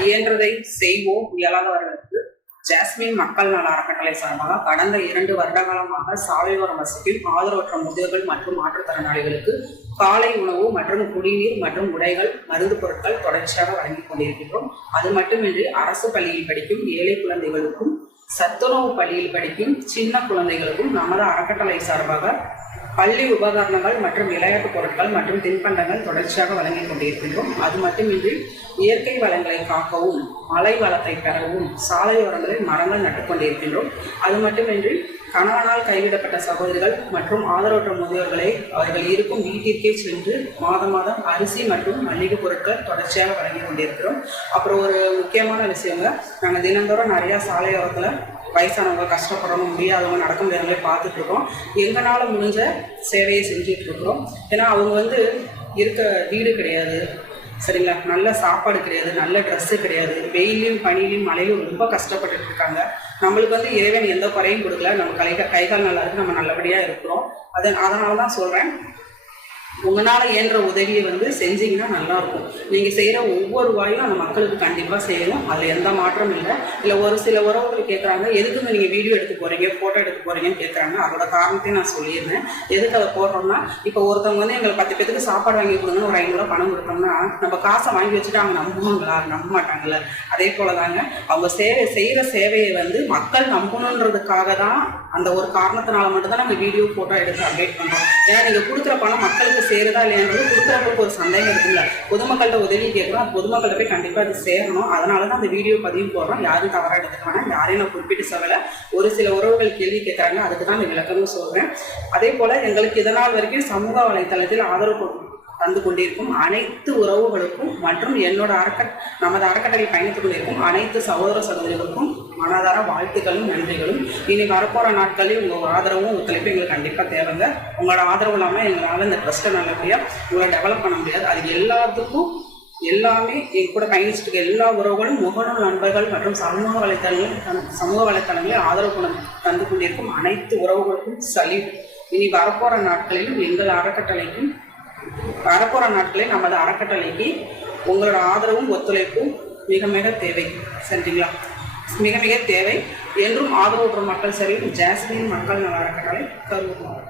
இயன்றதை செய்வோம் இயலாதவர்களுக்கு ஜாஸ்மின் மக்கள் நல அறக்கட்டளை சார்பாக கடந்த இரண்டு வருட காலமாக சாலையோரம் வசிப்பில் ஆதரவற்ற முதியோர்கள் மற்றும் மாற்றுத்திறனாளிகளுக்கு காலை உணவு மற்றும் குடிநீர் மற்றும் உடைகள் மருந்து பொருட்கள் தொடர்ச்சியாக வழங்கிக் கொண்டிருக்கின்றோம். அது மட்டுமின்றி அரசு பள்ளியில் படிக்கும் ஏழை குழந்தைகளுக்கும் சத்துணவு பள்ளியில் படிக்கும் சின்ன குழந்தைகளுக்கும் நமது அறக்கட்டளை சார்பாக பள்ளி உபகரணங்கள் மற்றும் விளையாட்டுப் பொருட்கள் மற்றும் தின்பண்டங்கள் தொடர்ச்சியாக வழங்கிக் கொண்டிருக்கின்றோம். அது மட்டுமின்றி இயற்கை வளங்களை காக்கவும் மலை வளத்தை பெறவும் சாலையோரங்களில் மரங்கள் நட்டுக்கொண்டிருக்கின்றோம் அது மட்டுமின்றி கணவனால் கைவிடப்பட்ட சகோதரிகள் மற்றும் ஆதரவற்ற முதியோர்களை அவர்கள் இருக்கும் வீட்டிற்கே சென்று மாதம் மாதம் அரிசி மற்றும் மளிகை பொருட்கள் தொடர்ச்சியாக வழங்கி கொண்டிருக்கிறோம். அப்புறம் ஒரு முக்கியமான விஷயங்க நாங்கள் தினந்தோறும் நிறையா சாலையோரத்தில் வயசானவங்க கஷ்டப்படணும் முடியாதவங்க நடக்க முடியாதவங்களே பார்த்துட்டு இருக்கோம். எங்களால் முடிஞ்ச சேவையை செஞ்சுட்டு இருக்கிறோம். ஏன்னா அவங்க வந்து இருக்க வீடு கிடையாது. சரிங்களா? நல்ல சாப்பாடு கிடையாது நல்ல ட்ரெஸ்ஸு கிடையாது. வெயிலையும் பனிலையும் மழையிலும் ரொம்ப கஷ்டப்பட்டுட்டு இருக்காங்க. நம்மளுக்கு வந்து இறைவன் எந்த குறையும் கொடுக்கல. நம்ம கை கை கால் நல்லா இருக்கு. நம்ம நல்லபடியாக இருக்கிறோம். அது அதனால தான் சொல்கிறேன் உங்களால் இயன்ற உதவியை வந்து செஞ்சீங்கன்னா நல்லாயிருக்கும். நீங்கள் செய்கிற ஒவ்வொரு வாயும் அந்த மக்களுக்கு கண்டிப்பாக செய்யணும். அதில் எந்த மாற்றமும் இல்லை. இல்லை ஒரு சில உறவுகள் கேட்குறாங்க எதுக்குங்க நீங்கள் வீடியோ எடுக்க போகிறீங்க ஃபோட்டோ எடுக்க போகிறீங்கன்னு கேட்குறாங்க அதோட காரணத்தையும் நான் சொல்லியிருந்தேன் எதுக்கு அதை போடுறோம்னா இப்போ ஒருத்தவங்க வந்து எங்களுக்கு பத்து பேத்துக்கு சாப்பாடு வாங்கி கொடுங்கன்னு ஒரு ஐநூறுரூவா பணம் கொடுத்தோம்னா நம்ம காசை வாங்கி வச்சுட்டு அவங்க நம்புவாங்களா? நம்ப மாட்டாங்கல்ல. அதே போல தாங்க அவங்க சேவை செய்கிற சேவையை வந்து மக்கள் நம்பணுன்றதுக்காக தான் அந்த ஒரு காரணத்தினால மட்டும்தான் நம்ம வீடியோ ஃபோட்டோ எடுத்து அப்டேட் பண்ணுறோம் ஏன்னா நீங்கள் கொடுக்குற பணம் மக்களுக்கு சேருதா இல்லையான்றது கொடுக்குறவங்களுக்கு ஒரு சந்தேகம் இருக்குல்ல. பொதுமக்கள்கிட்ட உதவி கேட்குறோம் பொதுமக்கள்கிட்ட போய் கண்டிப்பாக அது சேரணும். அதனால தான் அந்த வீடியோ பதிவு போடுறோம். யாரும் தவறாக எடுத்துக்கலாம் யாரையும் நான் குறிப்பிட்டு சொல்லலை. ஒரு சில உறவுகள் கேள்வி கேட்குறாங்க. அதுக்கு தான் இந்த விளக்கமும் சொல்கிறேன் அதே போல் எங்களுக்கு இதனால் வரைக்கும் சமூக வலைத்தளத்தில் ஆதரவு கொடு- தந்து கொண்டிருக்கும் அனைத்து உறவுகளுக்கும் மற்றும் என்னோட அறக்க நமது அறக்கட்டளை பயணித்துக் கொண்டிருக்கும் அனைத்து சகோதர சகோதரிகளுக்கும் மனதார வாழ்த்துக்களும் நன்றிகளும். இனி வரப்போகிற நாட்களில் உங்கள் ஆதரவும் ஒத்துழைப்பு எங்களுக்கு கண்டிப்பாக தேவைங்க. உங்களோட ஆதரவு இல்லாமல் எங்களால் இந்த ட்ரஸ்ட்டை நல்லபடியாக உங்களை டெவலப் பண்ண முடியாது. அது எல்லாத்துக்கும் எல்லாமே என் கூட பயணிச்சுட்டு இருக்க எல்லா உறவுகளும் முகநூல் நண்பர்கள் மற்றும் சமூக வலைத்தளங்கள் சமூக வலைத்தளங்களில் ஆதரவு கொண்டு தந்து கொண்டிருக்கும் அனைத்து உறவுகளுக்கும் சல்யூட் இனி வரப்போகிற நாட்களிலும் எங்கள் அறக்கட்டளைக்கும் வரப்போகிற நாட்களில் நமது அறக்கட்டளைக்கு உங்களோட ஆதரவும் ஒத்துழைப்பும் மிக மிக தேவை. சரிங்களா மிக மிக தேவை என்றும் ஆதரவு மக்கள் சேவையும் ஜாஸ்மின் மக்கள் நல அறக்கட்டளை கருவூர்